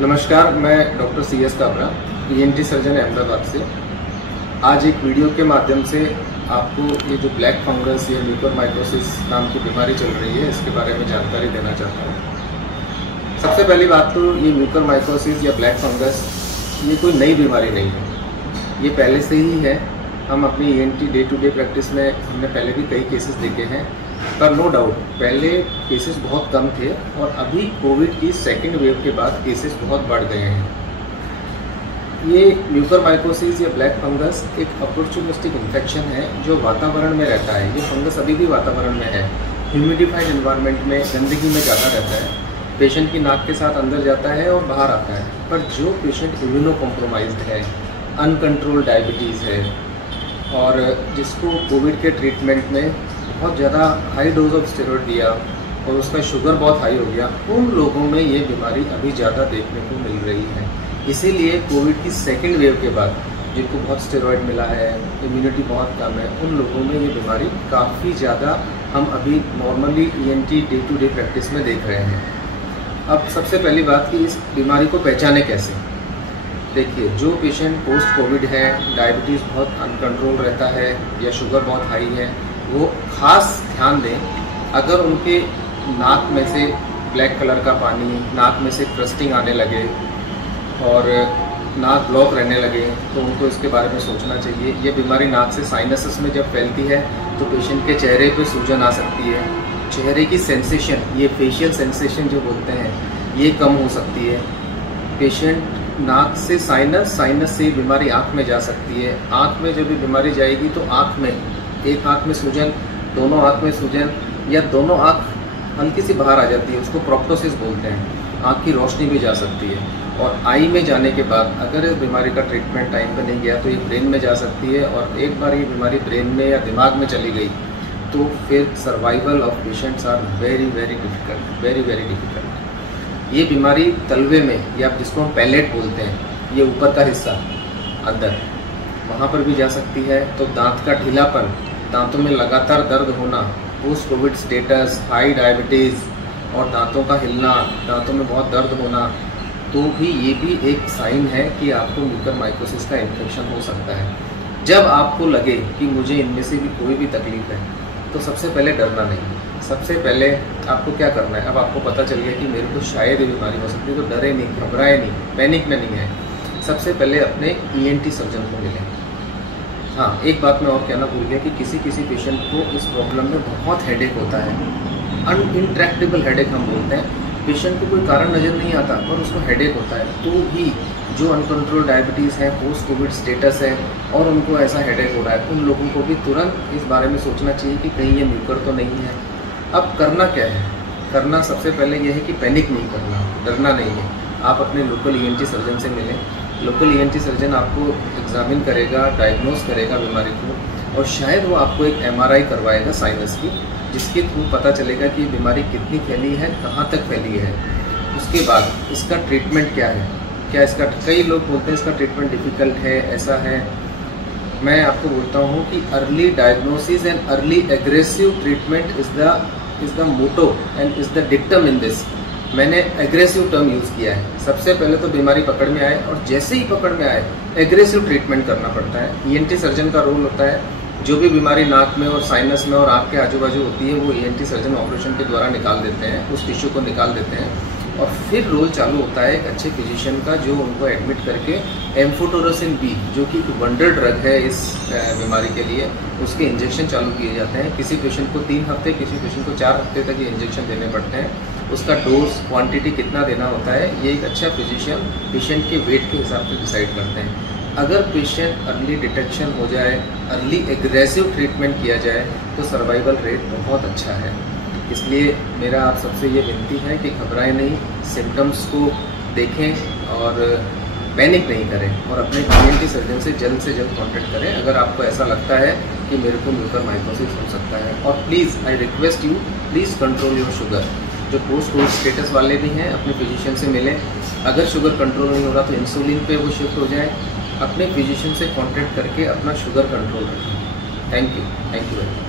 नमस्कार, मैं doctor CS Kabra, ENT surgeon Ahmedabad से। आज एक वीडियो के माध्यम से आपको ये जो ब्लैक फंगस या म्यूकोरमाइकोसिस नाम की बीमारी चल रही है इसके बारे में जानकारी देना चाहता हूँ। सबसे पहली बात तो ये म्यूकोरमाइकोसिस या ब्लैक फंगस ये कोई नई बीमारी नहीं है, ये पहले से ही है। हम अपनी ENT day to day practice में हमने पहले भी कई केसेस देखे हैं, पर नो डाउट पहले केसेस बहुत कम थे और अभी कोविड की सेकेंड वेव के बाद केसेस बहुत बढ़ गए हैं। ये म्यूकोरमाइकोसिस या ब्लैक फंगस एक अपॉर्चुनिस्टिक इन्फेक्शन है जो वातावरण में रहता है। ये फंगस अभी भी वातावरण में है, ह्यूमिडिफाइड एनवायरनमेंट में, गंदगी में ज़्यादा रहता है। पेशेंट की नाक के साथ अंदर जाता है और बाहर आता है। पर जो पेशेंट इम्यूनो कॉम्प्रोमाइज्ड है, अनकंट्रोल्ड डायबिटीज़ है और जिसको कोविड के ट्रीटमेंट में बहुत ज़्यादा हाई डोज ऑफ स्टेरॉइड दिया और उसका शुगर बहुत हाई हो गया, उन लोगों में ये बीमारी अभी ज़्यादा देखने को मिल रही है। इसीलिए कोविड की सेकेंड वेव के बाद जिनको बहुत स्टेरॉइड मिला है, इम्यूनिटी बहुत कम है, उन लोगों में ये बीमारी काफ़ी ज़्यादा हम अभी normally ENT day to day practice में देख रहे हैं। अब सबसे पहली बात कि इस बीमारी को पहचाने कैसे। देखिए, जो पेशेंट पोस्ट कोविड है, डायबिटीज़ बहुत अनकंट्रोल रहता है या शुगर बहुत हाई है, वो खास ध्यान दें। अगर उनके नाक में से ब्लैक कलर का पानी, नाक में से क्रस्टिंग आने लगे और नाक ब्लॉक रहने लगे तो उनको इसके बारे में सोचना चाहिए। ये बीमारी नाक से साइनसेस में जब फैलती है तो पेशेंट के चेहरे पे सूजन आ सकती है, चेहरे की सेंसेशन, ये फेशियल सेंसेशन जो बोलते हैं, ये कम हो सकती है। पेशेंट नाक से साइनस, साइनस से बीमारी आँख में जा सकती है। आँख में जब भी बीमारी जाएगी तो आँख में, एक आँख में सूजन, दोनों आँख में सूजन या दोनों आँख हल्की सी बाहर आ जाती है, उसको प्रोक्टोसिस बोलते हैं। आँख की रोशनी भी जा सकती है। और आई में जाने के बाद अगर इस बीमारी का ट्रीटमेंट टाइम पर नहीं गया तो ये ब्रेन में जा सकती है और एक बार ये बीमारी ब्रेन में या दिमाग में चली गई तो फिर survival of patients are very very difficult, very very difficult. ये बीमारी तलवे में, या जिसको हम पैलेट बोलते हैं, ये ऊपर का हिस्सा अंदर, वहाँ पर भी जा सकती है। तो दांत का ढीलापन, दांतों में लगातार दर्द होना, post Covid status, high diabetes और दांतों का हिलना, दांतों में बहुत दर्द होना, तो भी ये भी एक साइन है कि आपको म्यूकोरमाइकोसिस का इन्फेक्शन हो सकता है। जब आपको लगे कि मुझे इनमें से भी कोई भी तकलीफ है तो सबसे पहले डरना नहीं। सबसे पहले आपको क्या करना है, अब आपको पता चल गया कि मेरे को शायद ये बीमारी हो सकती है, तो डरे नहीं, घबराए नहीं, पैनिक में नहीं है। सबसे पहले अपने ENT सर्जन को मिलें। हाँ, एक बात मैं और कहना भूल गया कि किसी पेशेंट को इस प्रॉब्लम में बहुत हेडेक होता है, अनइंट्रैक्टेबल हेडेक हम बोलते हैं। पेशेंट को कोई कारण नज़र नहीं आता पर उसको हेडेक होता है, तो भी जो अनकंट्रोल डायबिटीज़ है, पोस्ट कोविड स्टेटस है और उनको ऐसा हेडेक हो रहा है, उन लोगों को भी तुरंत इस बारे में सोचना चाहिए कि कहीं ये म्यूकर तो नहीं है। अब करना क्या है? करना सबसे पहले ये है कि पैनिक नहीं करना, डरना नहीं है। आप अपने लोकल ENT सर्जन से मिलें। लोकल ENT सर्जन आपको एग्जामिन करेगा, डायग्नोस करेगा बीमारी को, और शायद वो आपको एक MRI करवाएगा साइनस की, जिसके थ्रू पता चलेगा कि बीमारी कितनी फैली है, कहाँ तक फैली है। उसके बाद इसका ट्रीटमेंट क्या है, क्या इसका, कई लोग बोलते हैं इसका ट्रीटमेंट डिफ़िकल्ट है, ऐसा है। मैं आपको बोलता हूँ कि early diagnosis and early aggressive treatment is the motto and is the dictum in this. मैंने एग्रेसिव टर्म यूज़ किया है। सबसे पहले तो बीमारी पकड़ में आए और जैसे ही पकड़ में आए एग्रेसिव ट्रीटमेंट करना पड़ता है। ENT सर्जन का रोल होता है, जो भी बीमारी नाक में और साइनस में और आँख के आजू बाजू होती है वो ENT सर्जन ऑपरेशन के द्वारा निकाल देते हैं, उस टिश्यू को निकाल देते हैं। और फिर रोल चालू होता है एक अच्छे फिजिशियन का, जो उनको एडमिट करके एम्फोटेरेसिन B, जो कि वंडर ड्रग है इस बीमारी के लिए, उसके इंजेक्शन चालू किए जाते हैं। किसी पेशेंट को 3 हफ्ते, किसी पेशेंट को 4 हफ्ते तक ये इंजेक्शन देने पड़ते हैं। उसका डोज, क्वांटिटी कितना देना होता है, ये एक अच्छा फिजिशियन पेशेंट के वेट के हिसाब से डिसाइड करते हैं। अगर पेशेंट अर्ली डिटेक्शन हो जाए, अर्ली एग्रेसिव ट्रीटमेंट किया जाए तो सर्वाइवल रेट बहुत अच्छा है। इसलिए मेरा आप सबसे ये विनती है कि घबराएं नहीं, सिम्टम्स को देखें और पैनिक नहीं करें और अपने ENT सर्जन से जल्द कांटेक्ट करें अगर आपको ऐसा लगता है कि मेरे को म्यूकोरमाइकोसिस हो सकता है। और please, I request you, please control your sugar. जो पोस्ट कोविड स्टेटस वाले भी हैं अपने फिजिशियन से मिलें। अगर शुगर कंट्रोल नहीं हो रहा तो इंसुलिन पे वो शिफ्ट हो जाए। अपने फिजिशियन से कांटेक्ट करके अपना शुगर कंट्रोल रखें। Thank you very much.